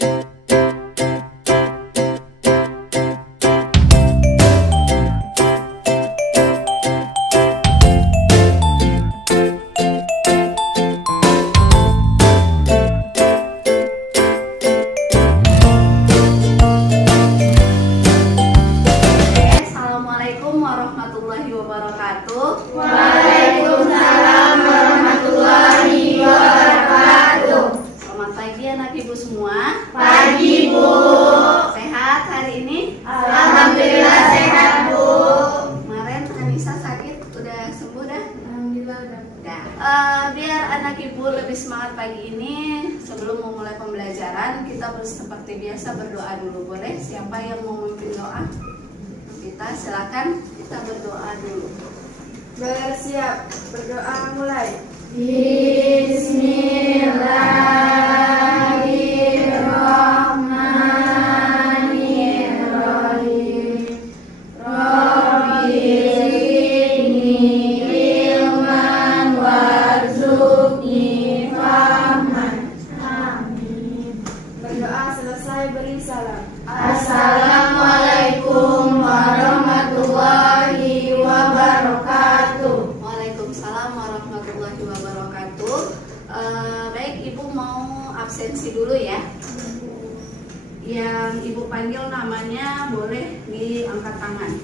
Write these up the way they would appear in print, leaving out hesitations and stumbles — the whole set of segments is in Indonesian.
Assalamualaikum warahmatullahi wabarakatuh. Waalaikumsalam warahmatullahi wabarakatuh. Selamat pagi anak ibu semua. Pagi, Bu. Sehat hari ini? Alhamdulillah sehat, Bu. Kemarin Anissa sakit, udah sembuh dah? Alhamdulillah udah. Biar anak ibu lebih semangat pagi ini, sebelum memulai pembelajaran kita seperti biasa berdoa dulu. Boleh? Siapa yang mau memimpin doa? Kita silakan, kita berdoa dulu. Bersiap, berdoa mulai. Bismillahirrahmanirrahim. Rabbi zidni ilman warzuqni fahman. Amin. Berdoa selesai, beri salam. Assalamualaikum warahmatullahi wabarakatuh. Waalaikumsalam warahmatullahi wabarakatuh. Baik, ibu mau absensi dulu ya. Yang ibu panggil namanya boleh diangkat tangan.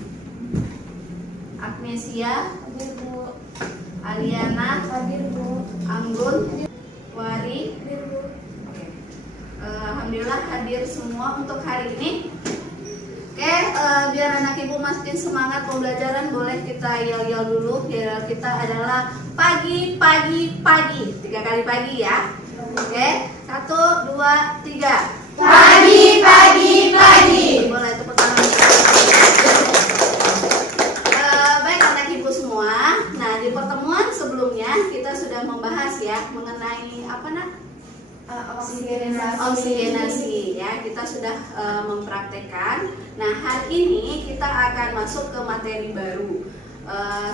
Agnesia, Hadir, Bu. Aliana, Hadir, Bu. Anggun, Wari. Hadir, Bu. Alhamdulillah hadir semua untuk hari ini. Oke, biar anak ibu makin semangat pembelajaran, boleh kita yel-yel dulu. Yel kita adalah pagi, pagi, pagi. 3 kali pagi ya. Oke, 1, 2, 3. Pagi, pagi, pagi. Boleh tepuk tangan. Baik anak ibu semua. Nah, di pertemuan sebelumnya kita sudah membahas ya mengenai apa nak? Oksigenasi ya, kita sudah mempraktekkan. Nah, hari ini kita akan masuk ke materi baru.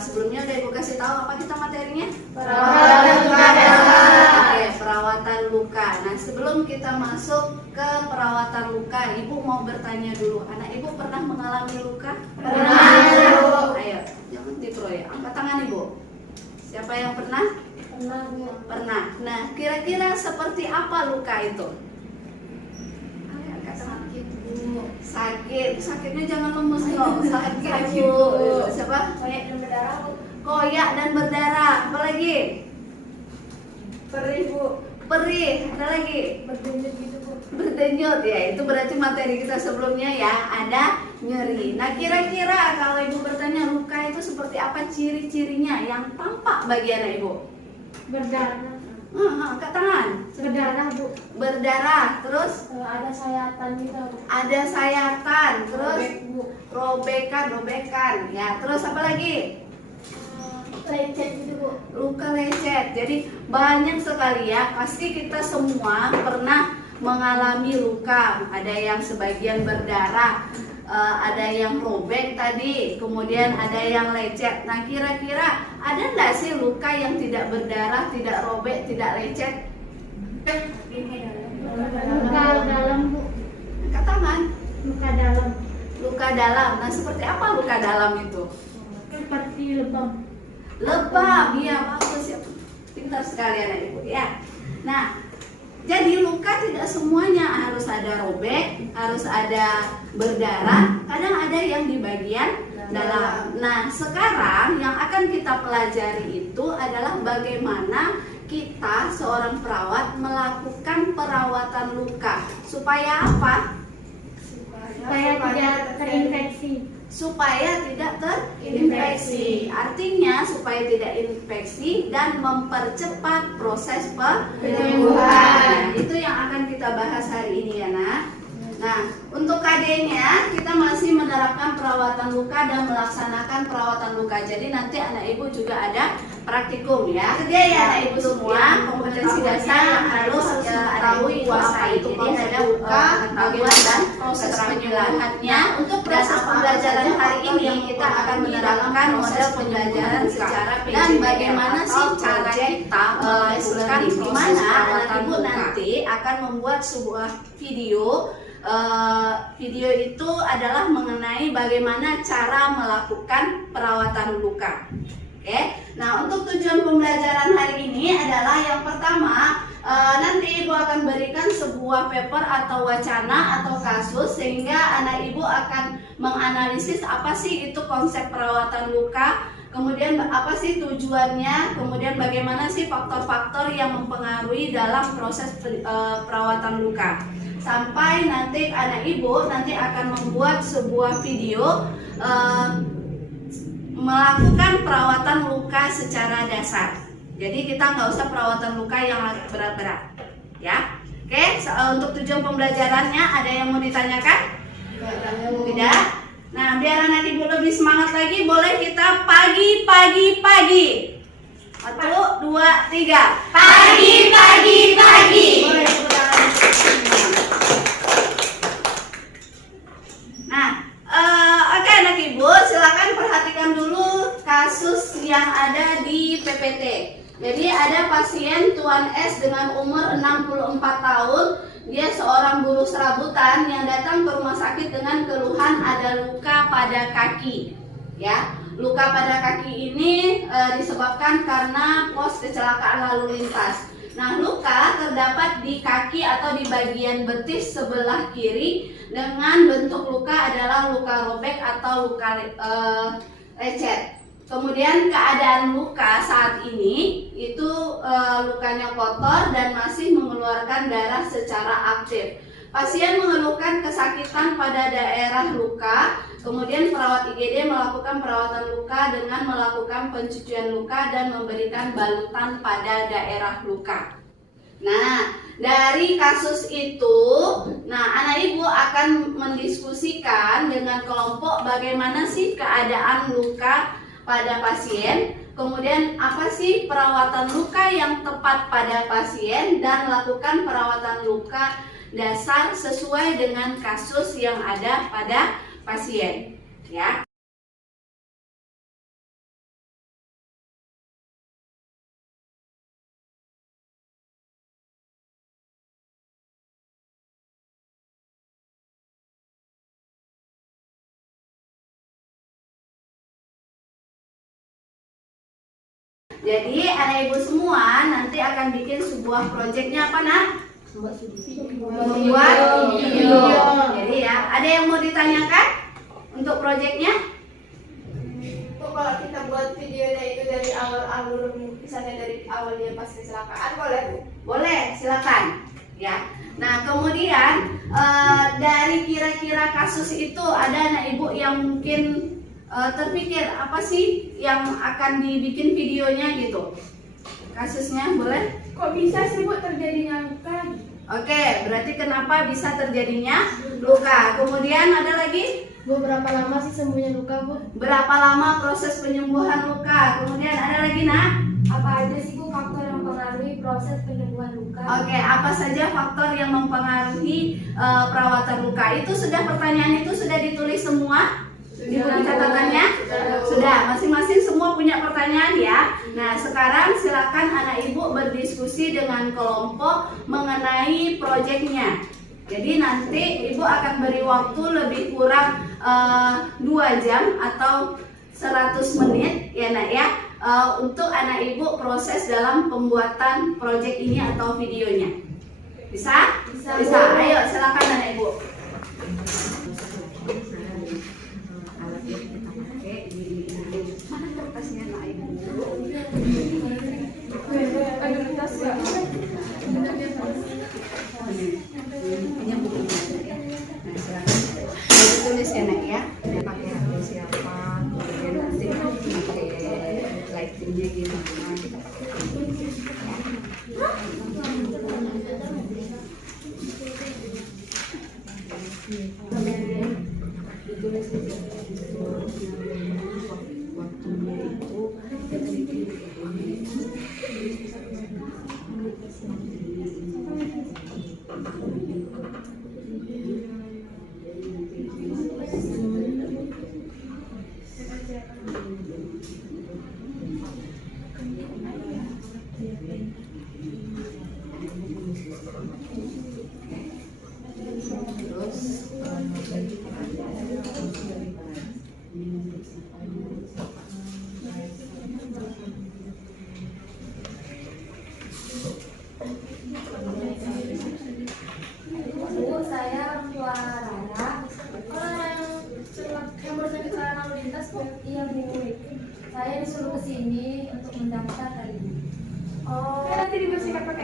Sebelumnya udah ibu kasih tahu apa kita materinya? Perawatan luka dalam. Oke, perawatan luka. Nah, sebelum kita masuk ke perawatan luka, ibu mau bertanya dulu. Anak ibu pernah mengalami luka? Pernah, Bu. Ayo, jangan diproyek. Angkat tangan ibu. Siapa yang pernah? Pernah, Bu. Pernah. Nah, kira-kira seperti apa luka itu? Ayo, angkat tangan. Sakit, Bu. Sakit. Sakitnya jangan lemes dong. Sakit, Sakit, Bu. Bu. Siapa? Koyak dan berdarah, Bu. Koyak dan berdarah. Apa lagi? Perih, Bu. Perih. Ada lagi? Berdenyut gitu, Bu. Berdenyut ya. Itu berarti materi kita sebelumnya ya. Ada nyeri. Nah, kira-kira kalau ibu bertanya luka itu seperti apa ciri-cirinya yang tampak bagi anak ibu? Berdarah. Angkat tangan. Berdarah, Bu. Berdarah. Terus Ada sayatan gitu, Bu. ada sayatan. Terus Robek, Bu. robekan ya. Terus apa lagi? Lecet gitu, Bu. Luka lecet. Jadi banyak sekali ya. Pasti kita semua pernah mengalami luka. Ada yang sebagian berdarah, ada yang robek tadi, kemudian ada yang lecet. Nah, kira-kira ada nggak sih luka yang tidak berdarah, tidak robek, tidak lecet? Luka dalam, Bu. Angkat tangan. Luka dalam. Luka dalam. Nah, seperti apa luka dalam itu? Seperti lebam. Lebam, iya bagus ya, pintar sekali anak ibu ya. Nah, jadi luka tidak semuanya harus ada robek, harus ada berdarah. Kadang ada yang di bagian dalam. Nah, sekarang yang akan kita pelajari itu adalah bagaimana kita seorang perawat melakukan perawatan luka. Supaya apa? Supaya tidak terinfeksi. Supaya tidak terinfeksi. Artinya supaya tidak infeksi dan mempercepat proses penyembuhan. Nah, itu yang akan kita bahas hari ini ya, Nak. Nah, untuk KD-nya kita masih menerapkan perawatan luka dan melaksanakan perawatan luka. Jadi nanti anak ibu juga ada praktikum ya. Kerja ya anak ibu semua, kompetensi dasar yang harus ketahui kuasai. Jadi ada pengetahuan dan keterampilannya untuk proses pembelajaran pembelajaran hari ini kita akan menerapkan model pembelajaran secara dan bagaimana sih cara kita melakukan, di mana anak ibu nanti akan membuat sebuah video. Video itu adalah mengenai bagaimana cara melakukan perawatan luka. Oke, nah untuk tujuan pembelajaran hari ini adalah yang pertama, nanti ibu akan berikan sebuah paper atau wacana atau kasus sehingga anak ibu akan menganalisis apa sih itu konsep perawatan luka, kemudian apa sih tujuannya, kemudian bagaimana sih faktor-faktor yang mempengaruhi dalam proses perawatan luka. Sampai nanti anak ibu nanti akan membuat sebuah video melakukan perawatan luka secara dasar. Jadi kita nggak usah perawatan luka yang berat-berat, ya. Oke, untuk tujuan pembelajarannya ada yang mau ditanyakan? Tidak. Nah, biar anak ibu lebih semangat lagi, boleh kita pagi. 1, 2, 3. Pagi. Boleh tepuk tangan. Nah, oke anak ibu, silakan perhatikan dulu kasus yang ada di PPT. Jadi ada pasien Tuan S dengan umur 64 tahun. Dia seorang buruh serabutan yang datang ke rumah sakit dengan keluhan ada luka pada kaki. Ya, luka pada kaki ini disebabkan karena pos kecelakaan lalu lintas. Nah, luka terdapat di kaki atau di bagian betis sebelah kiri dengan bentuk luka adalah luka robek atau luka lecet. Kemudian keadaan luka saat ini itu lukanya kotor dan masih mengeluarkan darah secara aktif. Pasien mengeluhkan kesakitan pada daerah luka. Kemudian perawat IGD melakukan perawatan luka dengan melakukan pencucian luka dan memberikan balutan pada daerah luka. Nah, dari kasus itu, anak ibu akan mendiskusikan dengan kelompok bagaimana sih keadaan luka pada pasien, kemudian apa sih perawatan luka yang tepat pada pasien, dan lakukan perawatan luka dasar sesuai dengan kasus yang ada pada pasien, ya. Jadi anak ibu semua nanti akan bikin sebuah proyeknya apa nak? Membuat video. Jadi ya, ada yang mau ditanyakan untuk proyeknya? Kalau kita buat videonya itu dari awal misalnya dari awal dia pas kecelakaan, boleh? Boleh, silakan. Ya. Nah, kemudian dari kira-kira kasus itu ada anak ibu yang mungkin terpikir apa sih yang akan dibikin videonya gitu. Kasusnya boleh? Kok bisa sih Bu terjadinya luka? Oke, berarti kenapa bisa terjadinya luka? Kemudian ada lagi? Bu, berapa lama sih sembuhnya luka, Bu? Berapa lama proses penyembuhan luka? Kemudian ada lagi nak? Apa aja sih Bu faktor yang mempengaruhi proses penyembuhan luka? Oke, apa saja faktor yang mempengaruhi perawatan luka? Itu sudah, pertanyaan itu sudah ditulis semua? Di buku catatannya? Sudah, masing-masing semua punya pertanyaan ya. Nah, sekarang silakan anak ibu berdiskusi dengan kelompok mengenai proyeknya. Jadi nanti ibu akan beri waktu lebih kurang 2 jam atau 100 menit ya nak ya, untuk anak ibu proses dalam pembuatan proyek ini atau videonya. Bisa? Bisa. Ayo silakan anak ibu. Mana kertasnya nak ibu? Punya bukunya ya. Nah, silakan. Tulis ya nak ya. Pakai HP siapa? Kemudian nanti pakai lightingnya gimana? Ditulis aja. Waktunya itu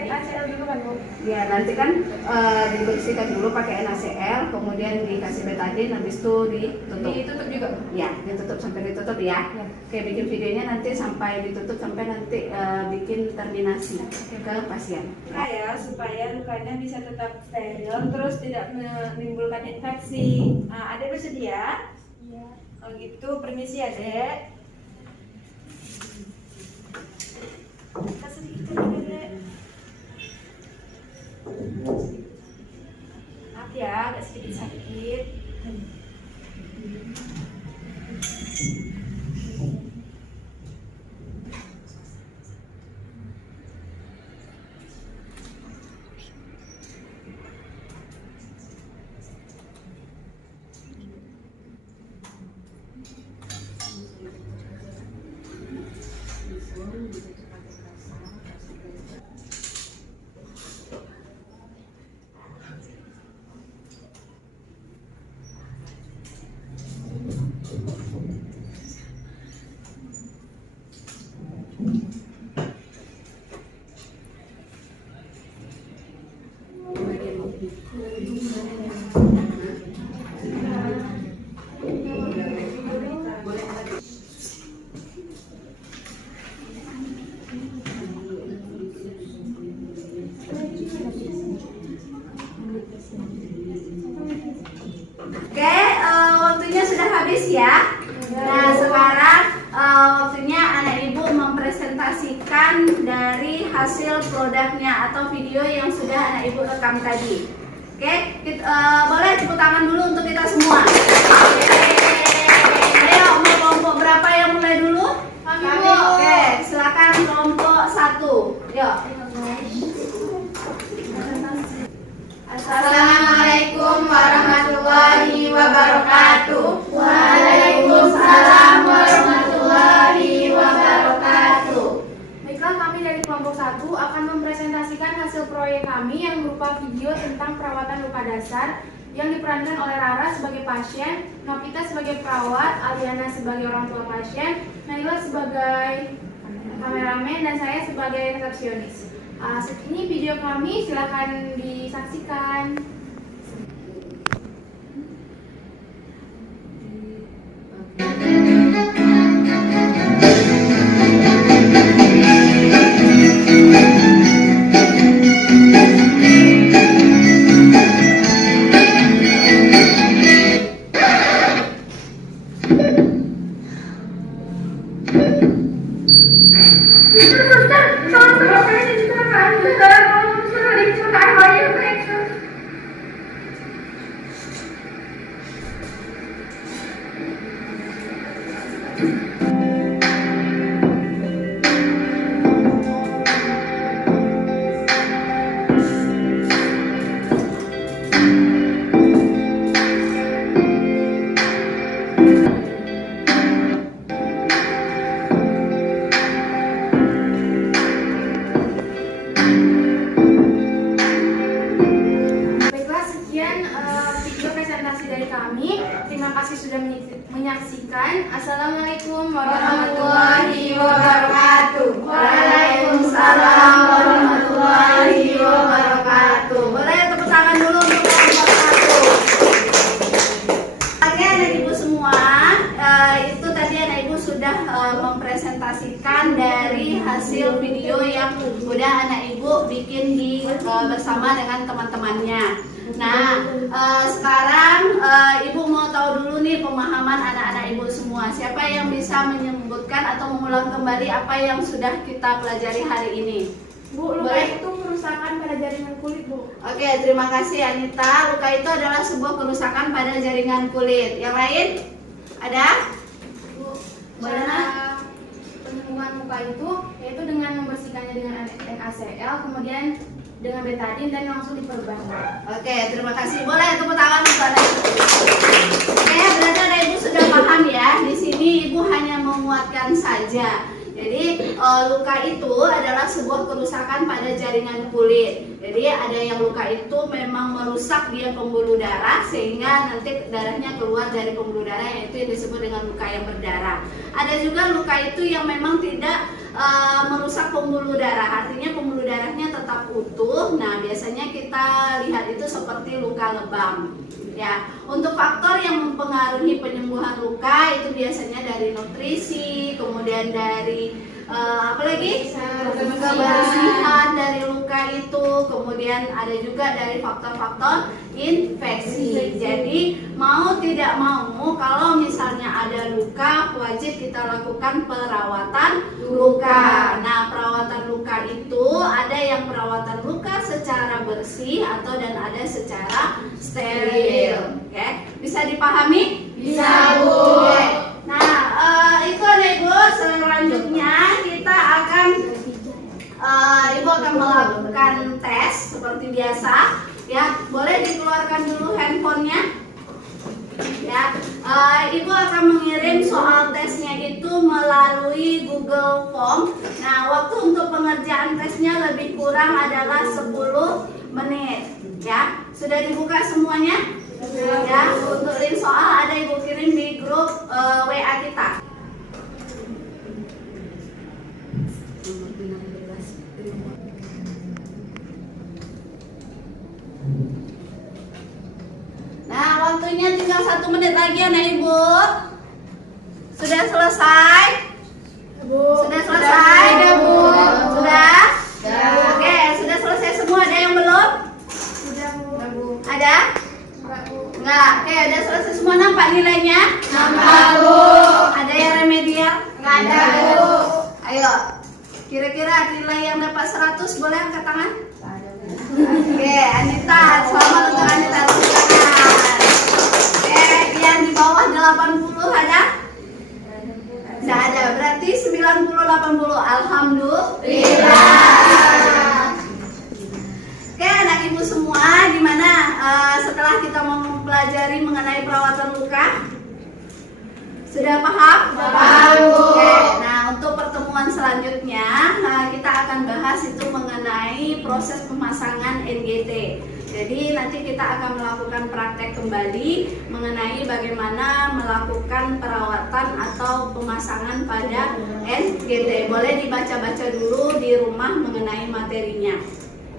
NaCl dulu kan Bu? Ya, nanti kan dibersihkan dulu pakai NaCl, kemudian dikasih betadine, habis itu ditutup. Ditutup juga. Ya, ditutup sampai ditutup ya. Oke, bikin videonya nanti sampai ditutup sampai nanti bikin terminasi ke pasien. Ya, supaya lukanya bisa tetap steril terus tidak menimbulkan infeksi. Nah, Adek bersedia? Iya. Kalau gitu permisi Adek. Kita sedikit Adek. Maaf ya, agak sedikit sakit. Oke, waktunya sudah habis ya. Nah, sekarang waktunya anak ibu mempresentasikan dari hasil produknya atau video yang sudah anak ibu rekam tadi. Oke, boleh tepuk tangan dulu untuk kita semua. Ayo, mau kelompok berapa yang mulai dulu? Kami, Kami. Bu. Oke, silakan kelompok 1. Yuk. Assalamualaikum warahmatullahi wabarakatuh. Waalaikumsalam warahmatullahi wabarakatuh. Baiklah, kami dari kelompok 1 akan mempresentasikan hasil proyek kami yang berupa video tentang perawatan luka dasar yang diperankan oleh Rara sebagai pasien, Novita sebagai perawat, Aliana sebagai orang tua pasien, Naila sebagai kameramen, dan saya sebagai resepsionis. Ini video kami, silakan disaksikan. Baiklah, sekian video presentasi dari kami. Terima kasih sudah menyaksikan. Assalamualaikum warahmatullahi wabarakatuh. Waalaikumsalam warahmatullahi wabarakatuh. Boleh tepuk tangan dulu untuk kelompok 1. Oke, anak ibu semua, itu tadi anak ibu sudah mempresentasikan dari hasil video yang udah anak ibu bikin bersama dengan teman-temannya. Nah, sekarang ibu mau tahu dulu nih pemahaman anak-anak ibu semua. Siapa yang bisa menyebutkan atau mengulang kembali apa yang sudah kita pelajari hari ini? Bu, luka Boleh? itu kerusakan pada jaringan kulit, Bu. Oke, terima kasih Anita. Luka itu adalah sebuah kerusakan pada jaringan kulit. Yang lain? Ada? Bu, Boleh, cara penyembuhan luka itu yaitu dengan membersihkannya dengan NaCl, kemudian dengan betadine dan langsung diperban. Oke, terima kasih. Boleh tepuk tangan untuk anak ibu. Oke, berarti anak ibu sudah paham ya. Di sini ibu hanya menguatkan saja. Jadi luka itu adalah sebuah kerusakan pada jaringan kulit. Jadi ada yang luka itu memang merusak dia pembuluh darah sehingga nanti darahnya keluar dari pembuluh darah, yaitu yang disebut dengan luka yang berdarah. Ada juga luka itu yang memang tidak merusak pembuluh darah, artinya pembuluh darahnya tetap utuh. Nah, biasanya kita lihat itu seperti luka lebam. Ya, untuk faktor yang mempengaruhi penyembuhan luka itu biasanya dari nutrisi, kemudian dari apalagi kebersihan dari luka itu, kemudian ada juga dari faktor-faktor infeksi. Jadi mau tidak mau kalau misalnya ada luka wajib kita lakukan perawatan luka. Nah, perawatan luka itu ada yang perawatan luka secara bersih atau dan ada secara steril. Oke, bisa dipahami? Bisa, Bu. Oke. Nah, itu Ibu, selanjutnya kita akan Ibu akan melakukan tes seperti biasa. Ya, boleh dikeluarkan dulu handphonenya. Ya, Ibu akan mengirim soal tesnya itu melalui Google Form. Nah, waktu untuk pengerjaan tesnya lebih kurang adalah 10 menit. Ya, sudah dibuka semuanya? Ya, untuk link soal ada Ibu kirim di grup WA kita. Nah, waktunya tinggal 1 menit lagi anak Ibu. Sudah selesai? Sudah selesai? Sudah, Bu. Sudah? Sudah. Oke, sudah selesai semua. Ada yang belum? Sudah, Bu. Ada? Enggak. Oke, udah selesai semua. Nampak nilainya? Nampak, Bu. Ada yang remedial? Nggak ada, Bu. Ayo. Kira-kira nilai yang dapat 100 boleh angkat tangan? Oke, Anita. Selamat untuk Anita. Tepuk tangan. Oke, yang di bawah 80 ada? Tidak ada. Berarti 90-80. Alhamdulillah. Oke, anak Ibu semua, gimana setelah kita mempelajari mengenai perawatan luka? Sudah paham? Paham, Bu. Oke, nah untuk pertemuan selanjutnya kita akan bahas itu mengenai proses pemasangan NGT. Jadi nanti kita akan melakukan praktek kembali mengenai bagaimana melakukan perawatan atau pemasangan pada NGT. Boleh dibaca-baca dulu di rumah mengenai materinya.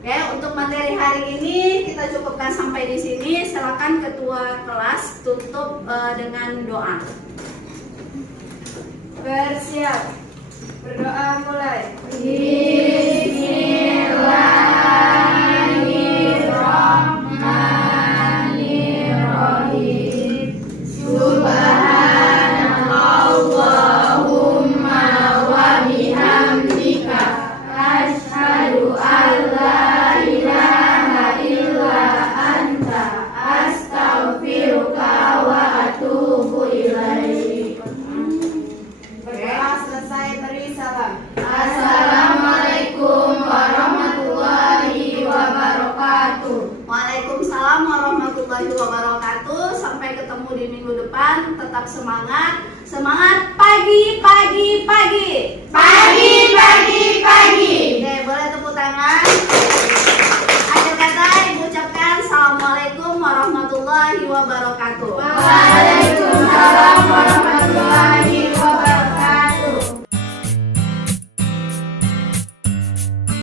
Oke, untuk materi hari ini kita cukupkan sampai di sini. Silakan ketua kelas tutup dengan doa. Bersiap. Berdoa mulai. Bismillahirrahmanirrahim. Subhanallahumma wa bihamdika asyhadu an la ilaha illa anta astaghfiruka wa atubu ilaik. Berdoa selesai beri salam. Assalamualaikum warahmatullahi wabarakatuh. Waalaikumsalam warahmatullahi wabarakatuh. Sampai ketemu di minggu depan. Tetap semangat. Semangat pagi, pagi, pagi. Pagi, pagi, pagi. Oke, boleh tepuk tangan. Akhir kata Ibu ucapkan Assalamualaikum warahmatullahi wabarakatuh.